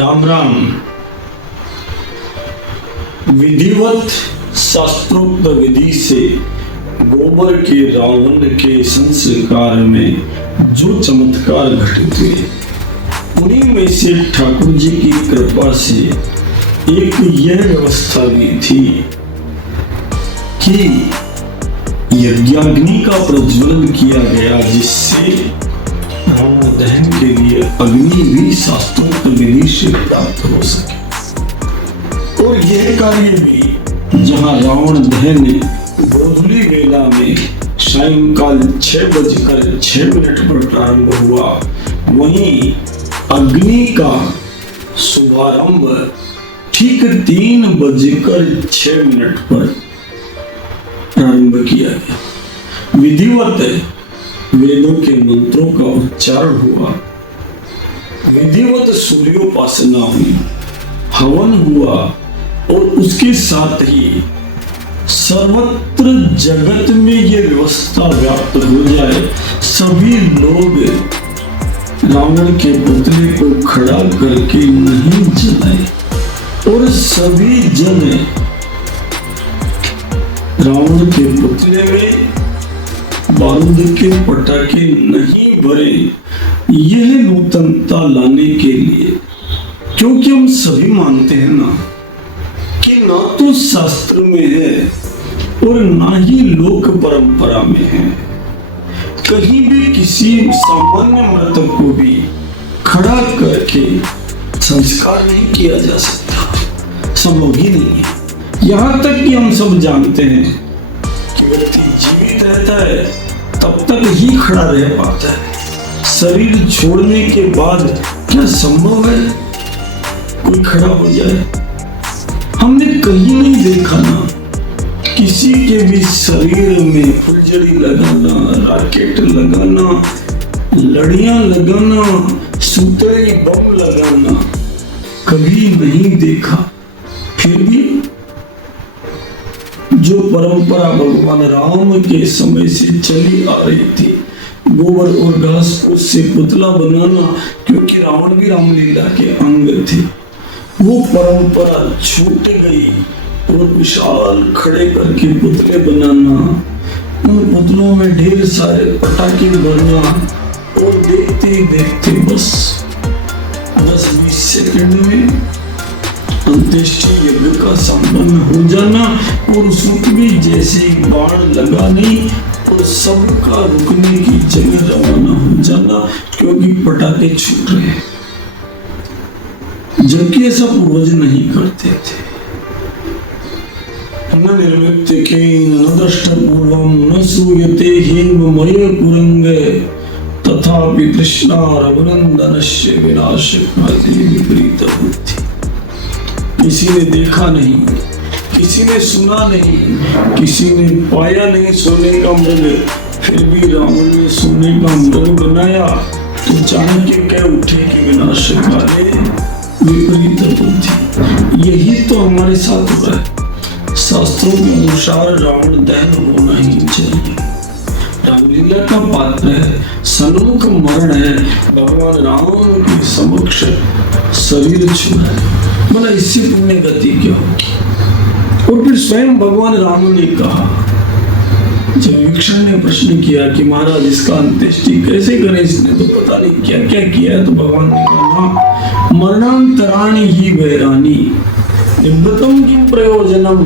राम राम। विधिवत शास्त्रोक्त विधि से गोबर के रावण के संस्कार में जो चमत्कार घटित हुए, उन्हीं में से ठाकुर जी की कृपा से एक यह व्यवस्था भी थी कि यज्ञाग्नि का प्रज्वलन किया गया, जिससे रावण दहन के लिए अग्नि भी शास्त्रोक्त विधि से प्राप्त हो सके। और यह कार्य भी जहां रावण दहन गोधूली वेला में सायंकाल 6:06 पर प्रारंभ हुआ, वहीं अग्नि का शुभारंभ ठीक 3:06 पर प्रारंभ किया गया। विधिवत वेदों के मंत्रों का उच्चारण हुआ, विधिवत सूर्योपासना हुई, हवन हुआ और उसके साथ ही सर्वत्र जगत में ये व्यवस्था व्याप्त हो जाए, सभी लोग रावण के पुतले को खड़ा करके नहीं जलाए और सभी जन रावण के पुतले में बारूद के पटाखे नहीं भरे। यह नूतनता लाने के लिए, क्योंकि हम सभी मानते हैं ना कि ना तो शास्त्र में है और ना ही लोक परंपरा में है, कहीं भी किसी सामान्य मृतक को भी खड़ा करके संस्कार नहीं किया जा सकता, संभव ही नहीं है। यहाँ तक कि हम सब जानते हैं कि व्यक्ति जीवित रहता है तब तक ही खड़ा रह पाता है, शरीर छोड़ने के बाद क्या संभव है कोई खड़ा हो जाए? हमने कहीं नहीं देखा ना किसी के भी शरीर में फुलझड़ी लगाना, रॉकेट लगाना, लड़ियां लगाना, सुतरी बम लगाना, कभी नहीं देखा। फिर भी जो परंपरा भगवान राम के समय से चली आ रही थी, गोबर और घास उससे पुतला बनाना, क्योंकि रावण भी रामलीला के अंग थे, वो परंपरा छूट गई और विशाल खड़े करके पुतले बनाना, उन पुतलों में ढेर सारे पटाखे भरना और देखते देखते बस 10-20 सेकंड में अंत्येष्टि यज्ञ का संपन्न हो जाना और उसमें भी जैसे बाण लगा नहीं और सबका रुकने की जगह रवाना हो जाना, क्योंकि पटाखे छूट रहे हैं, जबकि ऐसा पूर्वज नहीं करते थे। न निर्मित्यकेन न दृष्टपूर्वं न सूयते हेममय कुरंगे तथापि तृष्णारवनन्दनस्य विनाशकाले विपरीत बुद्धि। किसी ने देखा नहीं, किसी ने सुना नहीं, किसी ने पाया नहीं सोने का मृग, फिर भी रावण ने सोने का मृग बनाया तो चाणक्य कह उठे कि विनाशकाले विपरीत बुद्धि। यही तो हमारे साथ हो रहा है। शास्त्रों के अनुसार रावण दहन होना ही चाहिए। रामलीला का पात्र है, सन्मुख मरण है, भगवान राम के समक्ष शरीर छूना है, बोला इससे पुण्य गति क्या होगी? और फिर स्वयं भगवान राम ने कहा, जब विक्षण ने प्रश्न किया कि महाराज इसका अंत्येष्टि कैसे करें, इसने तो पता नहीं क्या क्या किया है, तो भगवान ने कहा मरणांतराणि ही वैरानी निवृत्तम किम प्रयोजनम।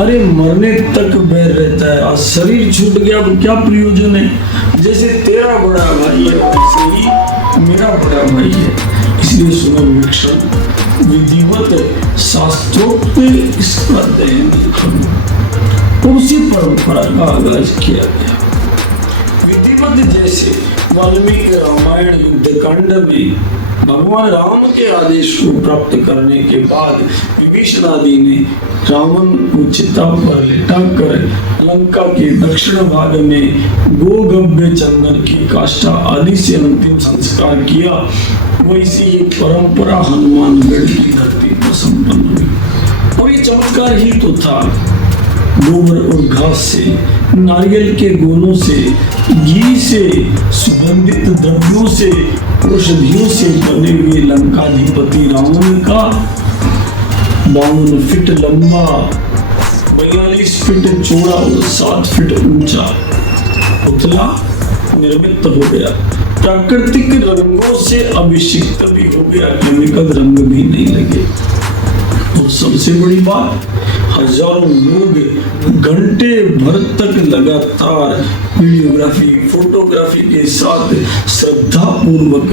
अरे मरने तक बैर रहता है, आज शरीर छूट गया अब क्या प्रयोजन है? जैसे तेरा बड़ा भाई है वैसे ही मेरा बड़ा भाई है। इसलिए सुनो विक्षण, विधिवत शास्त्रोक्त इसका अध्ययन और उसी परंपरा का आगाज किया गया। विधिवत जैसे वाल्मीकि रामायण युद्धकांड में भगवान राम के आदेश को प्राप्त करने के बाद विभीषण आदि ने रावण को चिता पर लिटाकर लंका के दक्षिण भाग में गोगव्य चंदन की काष्ठा आदि से अंतिम संस्कार किया, वैसी ही परंपरा हनुमानगढ़ की धरती पर संपन्न हुई। और ये चमत्कार ही तो था गोबर और घास से, नारियल के गोलों से, घी से, सुगंधित द्रव्यों से, औषधियों से बने हुए लंकाधिपति रावण का 52 फीट लंबा, 42 फीट चौड़ा और 7 फीट ऊंचा पुतला निर्मित हो गया। प्राकृतिक रंगों से अभिषिक्त भी हो गया, केमिकल रंग भी नहीं लगे। और सबसे बड़ी बात, हजारों लोग घंटे भर तक लगातार वीडियोग्राफी, फोटोग्राफी के साथ श्रद्धा पूर्वक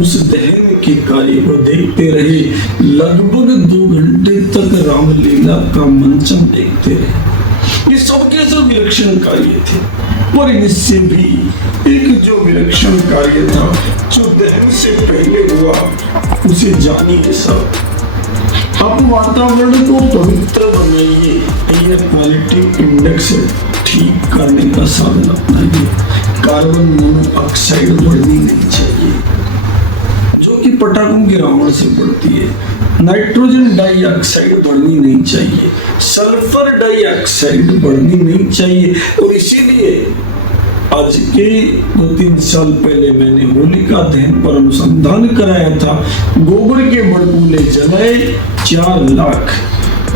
उस दहन के कार्य को देखते रहे। लगभग 2 घंटे तक रामलीला का मंचन देखते रहे। ये सबके सब विलक्षण कार्य थे, पर इससे भी एक जो विलक्षण कार्य था जो दहन से पहले हुआ, उसे जानिए सब। आप वातावरण को पवित्र बनाइए, एयर क्वालिटी इंडेक्स ठीक करने का साधन अपनाइए। कार्बन मोनोऑक्साइड बढ़नी नहीं चाहिए, जो कि पटाखों के रावण से बढ़ती है। नाइट्रोजन डाइऑक्साइड बढ़नी नहीं चाहिए, सल्फर डाइऑक्साइड बढ़नी नहीं चाहिए। और इसीलिए आज के 2-3 साल पहले मैंने होलिका दहन पर अनुसंधान कराया था। गोबर के बड़बूले जलाए 4 लाख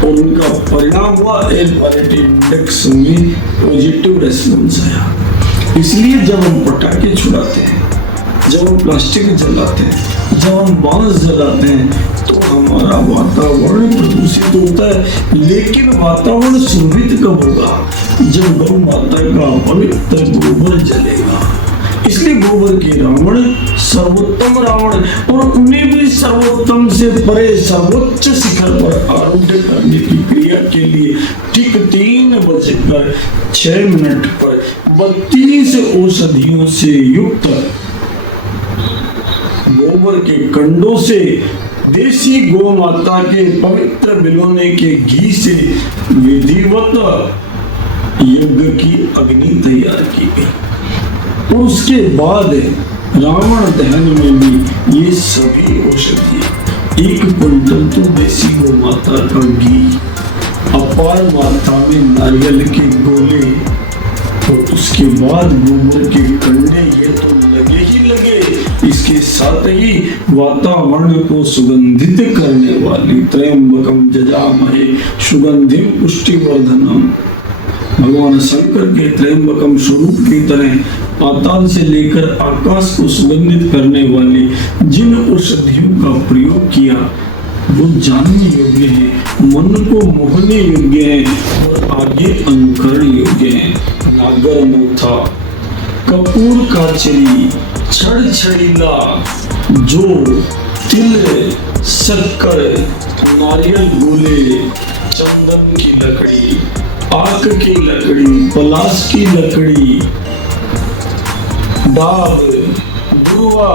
और उनका परिणाम हुआ एयर क्वालिटी इंडेक्स में पॉजिटिव रेस्पॉन्स आया। इसलिए जब हम पटाखे छुड़ाते हैं, जब हम प्लास्टिक जलाते हैं, जब हम बांस जलाते हैं, तो हमारा वातावरण प्रदूषित होता है। लेकिन वातावरण सुरभित कब होगा? जब गौ माता का पवित्र गोबर जलेगा। इसलिए गोबर के रावण सर्वोत्तम रावण, और उन्हें भी सर्वोत्तम से परे सर्वोच्च शिखर पर आरूढ़ करने की क्रिया के लिए ठीक 3:06 पर 32 औषधियों से युक्त गोबर के कंडों से, देसी गौ माता के पवित्र बिलोने के घी से विधिवत यज्ञ की अग्नि तैयार की गई। और उसके बाद रावण दहन में भी ये सभी औषधि, 1 क्विंटल तो देसी गौ माता का घी, अपार मात्रा में नारियल के गोले, और उसके बाद गोबर के कंडे, ये तो लगे ही लगे। इसके साथ ही वातावरण को सुगंधित करने वाली त्र्यंबकम जजामहे सुगंधिम पुष्टिवर्धनम, भगवान शंकर के त्र्यंबकम स्वरूप की तरह पाताल से लेकर आकाश को सुगंधित करने वाली जिन औषधियों का प्रयोग किया, वो जानने योग्य है, मन को मोहने योग्य है और आगे अनुकरण योग्य है। नागर मोथा, कपूर काचरी, छड़ छड़ीला, जो तिल, शक्कर, नारियल गोले, चंदन की लकड़ी, आक की लकड़ी, पलाश की लकड़ी, डाब, दुआ,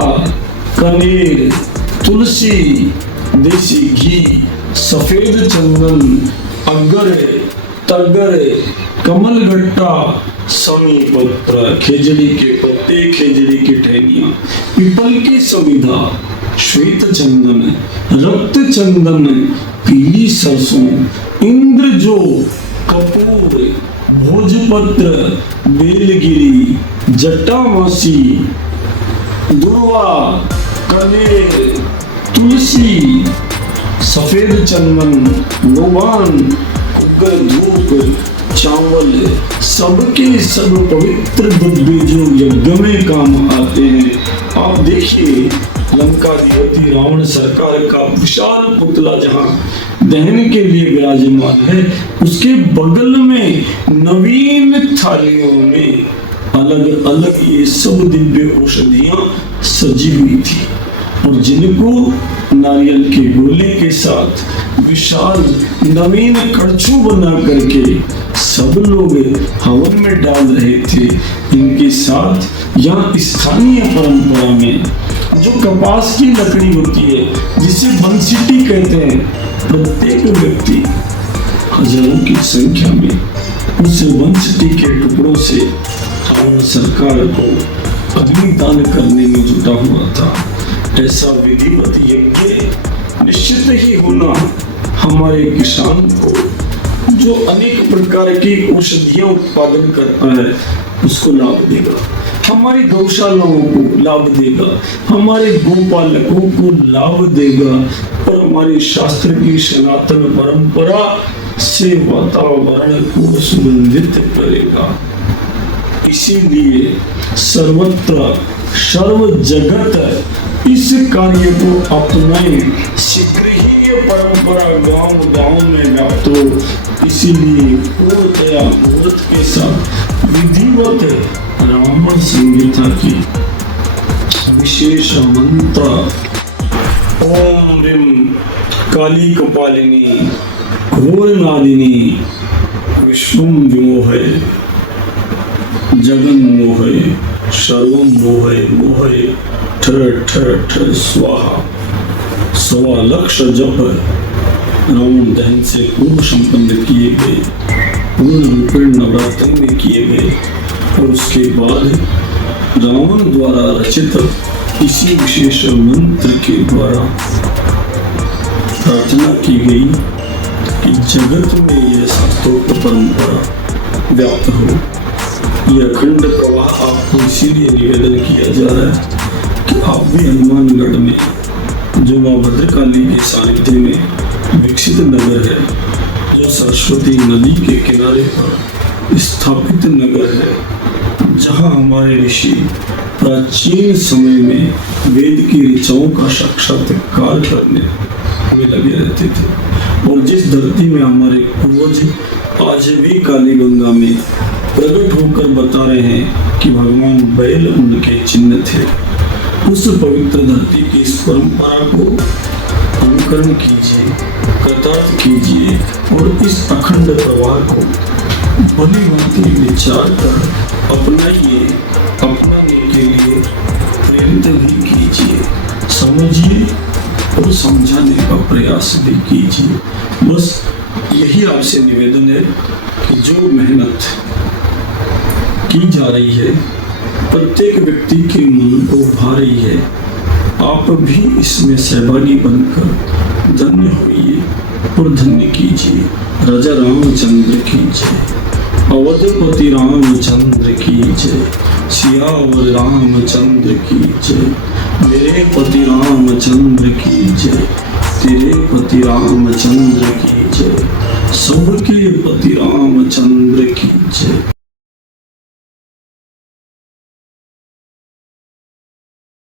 कनेर, तुलसी, देसी घी, सफेद चंदन, अगर, तगर, कमलगट्टा, समी पत्र, खेजड़ी के पत्ते, खेजड़ी की टहनियां, पीपल की समिधा, श्वेत चंदन, रक्त चंदन, पीली सरसों, इंद्रजो, कपूर, भोजपत्र, बेलगिरी, जटामासी, दुर्वा, कनेर, तुलसी, सफेद चंदन, लोबान, कुकर, धूप, चावल, सबके सब पवित्र द्रव्य जो यज्ञ में काम आते हैं। आप देखिए, लंकाधिपति रावण सरकार का विशाल पुतला जहां दहन के लिए विराजमान है, उसके बगल में नवीन थालियों में अलग अलग ये सब दिव्य औषधियां सजी हुई थी, और जिनको नारियल के गोले के साथ विशाल नवीन कड़छू बना करके सब लोग हवन में डाल रहे थे। इनके साथ यहाँ स्थानीय परंपरा में जो कपास की लकड़ी होती है, जिसे बंसीटी कहते हैं, प्रत्येक व्यक्ति हजारों की संख्या में उस बंसीटी के टुकड़ों से रावण सरकार को अग्निदान करने में जुटा हुआ था। ऐसा विधिवत यज्ञ निश्चित ही होना हमारे किसान को जो अनेक प्रकार की औषधियां उत्पादन करता है उसको लाभ देगा, हमारी गौशालाओं को लाभ देगा, हमारे गोपालकों को लाभ देगा और हमारी शास्त्र की सनातन परंपरा से वातावरण को सुगंधित करेगा। इसीलिए सर्वत्र सर्व जगत इस कार्य को अपनाए, शीघ्र ही ये परंपरा गांव गांव में व्याप्त हो। इसीलिए पूर्णतया मुहूर्त के साथ विधिवत रावण संहिता की विशेष मंत्र ओम ह्रीं काली कपालिनी घोरनादिनी विश्वं विमोहय जगन मोहय सर्वं मोहय मोहय ठर ठर ठर स्वाहा 1.25 लाख जप रावण दहन से पूर्व संपन्न किए गए, पूर्ण रूपेण नवरात्रि में किए गए और उसके बाद रावण द्वारा रचित इसी विशेष मंत्र के द्वारा प्रार्थना की गई कि जगत में यह शास्त्रोक्त परंपरा व्याप्त हो। यह अखंड प्रवाह आपको इसीलिए निवेदन किया जा रहा है कि आप भी हनुमानगढ़ में जो माँ भद्रकाली के सानिध्य में विकसित नगर है, जो सरस्वती नदी के किनारे पर स्थापित नगर है, जहाँ हमारे ऋषि प्राचीन समय में वेद की ऋचाओं का साक्षात्कार करने में लगे रहते थे और जिस धरती में हमारे पूर्वज आज भी काली गंगा में प्रकट होकर बता रहे हैं कि भगवान बैल उनके चिन्ह थे, उस पवित्र धरती की इस परंपरा को अनुकरण कीजिए, कृतार्थ कीजिए और इस अखंड प्रवाह को भली भांति विचार कर अपनाइए, अपनाने के लिए प्रेरित भी कीजिए, समझिए और समझाने का प्रयास भी कीजिए। बस यही आपसे निवेदन है कि जो मेहनत की जा रही है प्रत्येक व्यक्ति के मन को भा रही है, आप भी इसमें सहभागी बनकर धन्य होइए और धन्य कीजिए। राजा रामचंद्र की जय, अवधपति रामचंद्र की जय, सियावर रामचंद्र की जय, मेरे पति रामचंद्र की जय, तेरे पति रामचंद्र की जय, सबके पति रामचंद्र की जय।